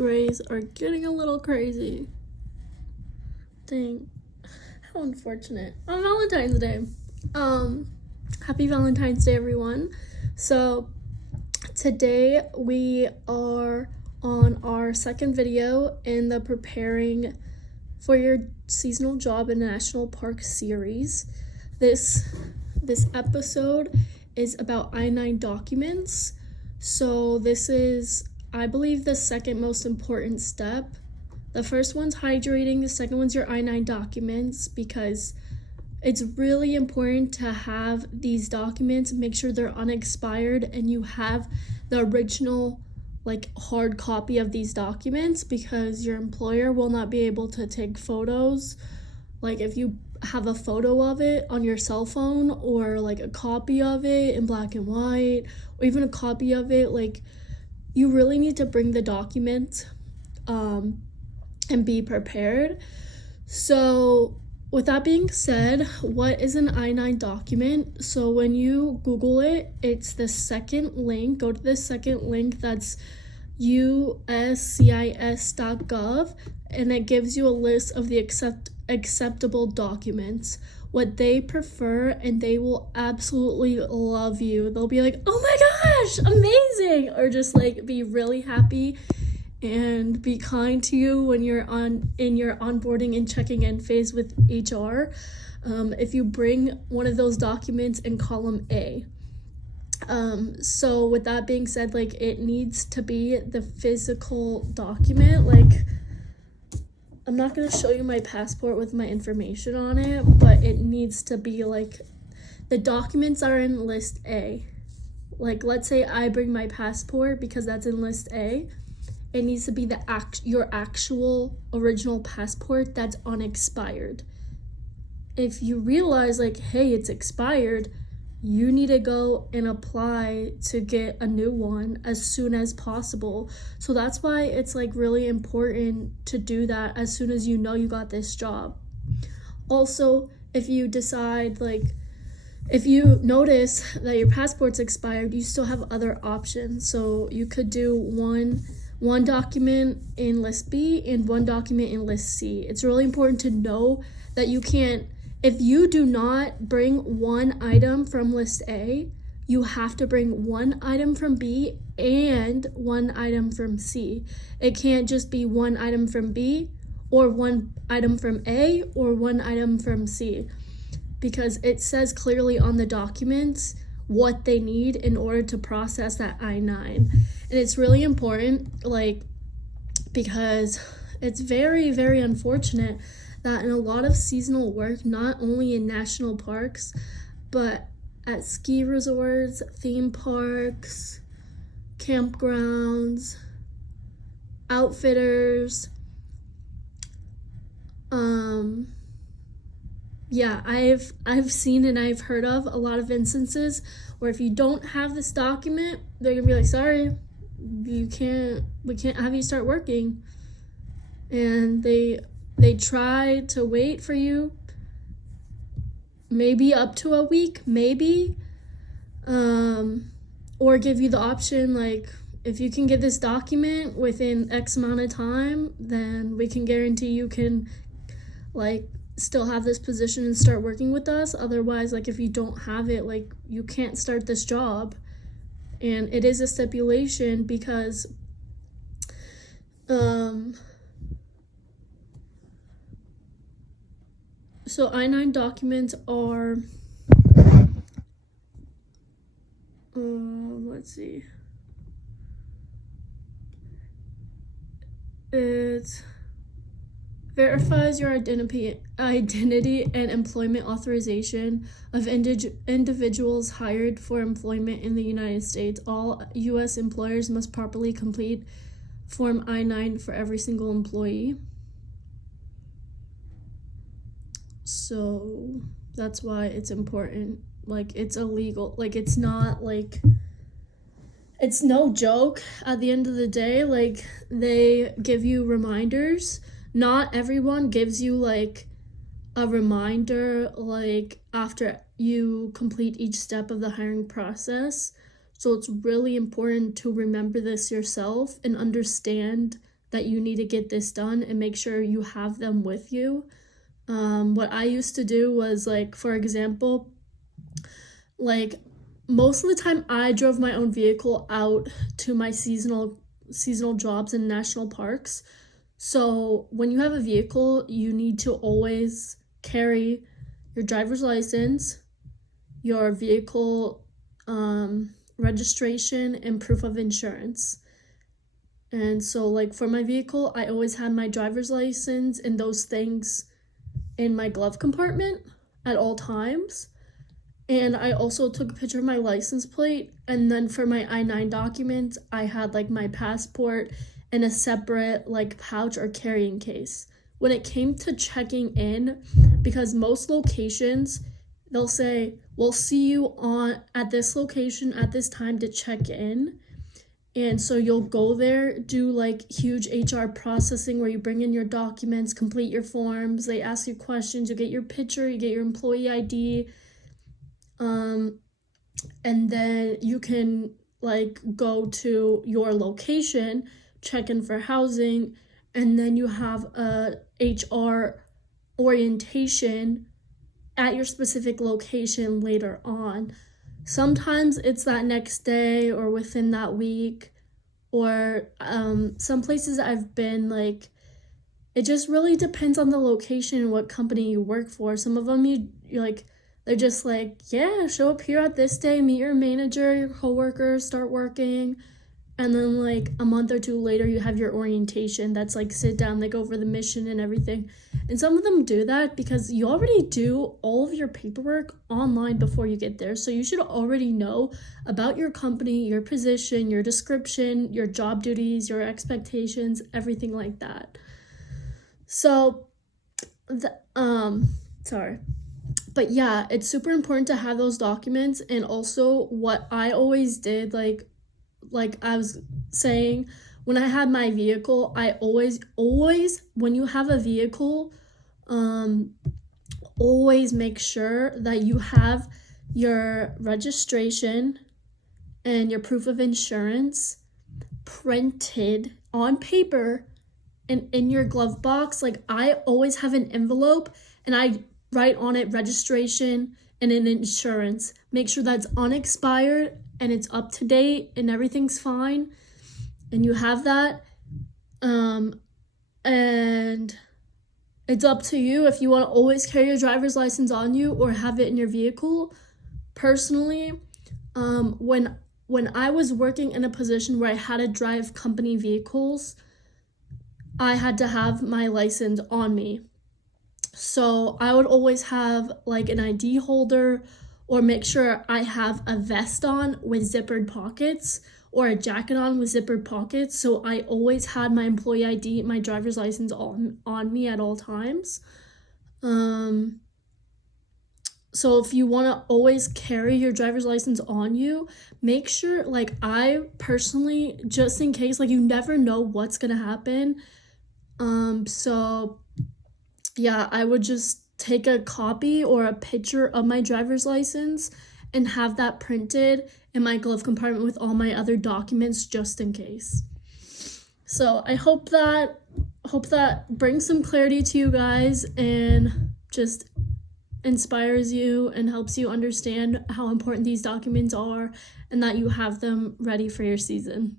grays are getting a little crazy. Dang. How unfortunate. On Valentine's Day. Happy Valentine's Day, everyone. So today we are on our second video in the preparing for your seasonal job in national park series. This episode is about I-9 documents. So this is, I believe, the second most important step. The first one's hydrating, the second one's your I-9 documents, because it's really important to have these documents, make sure they're unexpired and you have the original hard copy of these documents, because your employer will not be able to take photos. If you have a photo of it on your cell phone, or a copy of it in black and white, or even a copy of it, you really need to bring the document and be prepared. So with that being said, what is an I-9 document? So when you Google it, it's the second link. Go to the second link, that's uscis.gov, and it gives you a list of the acceptable documents, what they prefer, and they will absolutely love you. They'll be like, oh my gosh, amazing, or just be really happy and be kind to you when you're in your onboarding and checking in phase with HR, if you bring one of those documents in column A. So with that being said, it needs to be the physical document. I'm not going to show you my passport with my information on it, but it needs to be the documents are in list A. Let's say I bring my passport because that's in list A. It needs to be your actual original passport that's unexpired. If you realize hey, it's expired, you need to go and apply to get a new one as soon as possible. So that's why it's really really to do that as soon as you know you got this job. Also, if you decide if you notice that your passport's expired, you still have other options. So you could do one document in list B and one document in list C. It's really important to know that you can't, if you do not bring one item from list A, you have to bring one item from B and one item from C. It can't just be one item from B or one item from A or one item from C, because it says clearly on the documents what they need in order to process that I-9. And it's really important, because it's very, very unfortunate that in a lot of seasonal work, not only in national parks, but at ski resorts, theme parks, campgrounds, outfitters, I've seen and I've heard of a lot of instances where if you don't have this document, they're gonna be sorry, we can't have you start working. And they try to wait for you, maybe up to a week, maybe, or give you the option, if you can get this document within X amount of time, then we can guarantee you can still have this position and start working with us. Otherwise, if you don't have it, you can't start this job. And it is a stipulation because so I-9 documents are let's see, it verifies your identity and employment authorization of individuals hired for employment in the United States. All U.S. employers must properly complete Form I-9 for every single employee. So that's why it's important. It's illegal. It's not it's no joke at the end of the day. They give you reminders. Not everyone gives you a reminder after you complete each step of the hiring process. So it's really important to remember this yourself and understand that you need to get this done and make sure you have them with you. What I used to do was, like, for example, like, most of the time I drove my own vehicle out to my seasonal jobs in national parks. So when you have a vehicle, you need to always carry your driver's license, your vehicle registration, and proof of insurance. And so, like, for my vehicle, I always had my driver's license and those things in my glove compartment at all times. And I also took a picture of my license plate. And then for my I-9 documents, I had, like, my passport in a separate, like, pouch or carrying case. When it came to checking in, because most locations, they'll say, we'll see you at this location at this time to check in. And so you'll go there, do, like, huge HR processing where you bring in your documents, complete your forms, they ask you questions, you get your picture, you get your employee ID, and then you can, like, go to your location, check in for housing, and then you have a HR orientation at your specific location later on. Sometimes it's that next day or within that week, or some places I've been, like, it just really depends on the location and what company you work for. Some of them you're like, they're just like, yeah, show up here at this day, meet your manager, your coworkers, start working. And then, like, a month or two later, you have your orientation. That's, like, sit down, they go over the mission and everything. And some of them do that because you already do all of your paperwork online before you get there. So you should already know about your company, your position, your description, your job duties, your expectations, everything like that. So, But yeah, it's super important to have those documents. And also what I always did, like I was saying, when I had my vehicle, I always, when you have a vehicle, always make sure that you have your registration and your proof of insurance printed on paper and in your glove box. Like, I always have an envelope and I write on it registration and an insurance. Make sure that's unexpired and it's up to date and everything's fine, and you have that. And it's up to you if you want to always carry your driver's license on you or have it in your vehicle. Personally, when I was working in a position where I had to drive company vehicles, I had to have my license on me. So I would always have, like, an ID holder, or make sure I have a vest on with zippered pockets or a jacket on with zippered pockets. So I always had my employee ID, my driver's license on me at all times. So if you want to always carry your driver's license on you, make sure, like, I personally, just in case, like, you never know what's going to happen. So yeah, I would just take a copy or a picture of my driver's license and have that printed in my glove compartment with all my other documents, just in case. So I hope that brings some clarity to you guys and just inspires you and helps you understand how important these documents are and that you have them ready for your season.